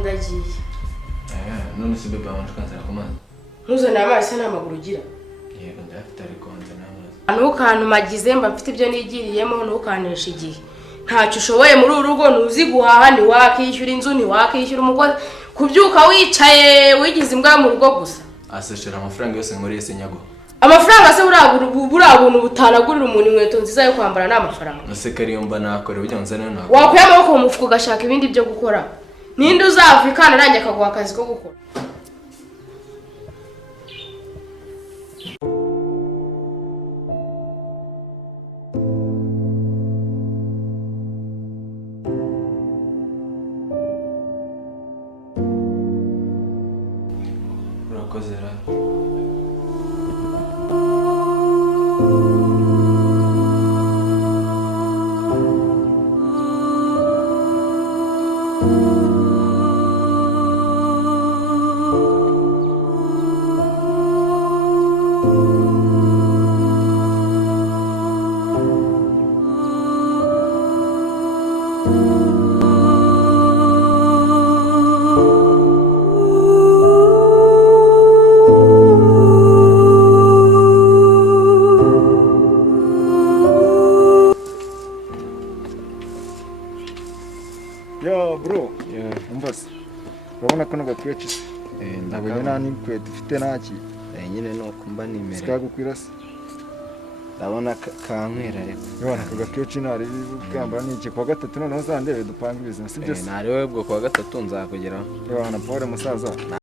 ndagiye. None se bebe wanje kanzara kumazi. Ntuzana amazi n'amaguru ugira. Yego ndafite ariko nze n'amazi. Ntukantu magize mba mfite ibyo nigiriyemo ntukanesha igihe. Ntacyo ushoboye muri uru rugo ntuzi guhaha ni wakishyura inzu ni wakishyura umukozi kubyuka wicaye wigize imbwa mu rugo gusa. Aseshera amafaranga yose muri ese nyago. Amafaranga se burabuntu butanagurira umuntu inkweto nziza yo kwambara n'amafaranga. Nase kariyo mba nakore ujya nzane nako. Wakuye amaboko mu mufuko gashaka ibindi byo gukora. Ninde uzafika naranje akaguha akazi ko gukora. Urakoze ra. Yo bro, umbase. Urabona ko nagakwiye cyose. Nabonye nta n'ikwe dufite naki. Nyine no kumba nimere. Sikagukwira se. Ndabona kankwira reko. Yo nakagakwiye cinari bwambara n'iki kwa gatatu noneho zandebe dupanga business sibyo se. Nari webwo kwa gatatu nzakugeraho. Yo na pole musaza.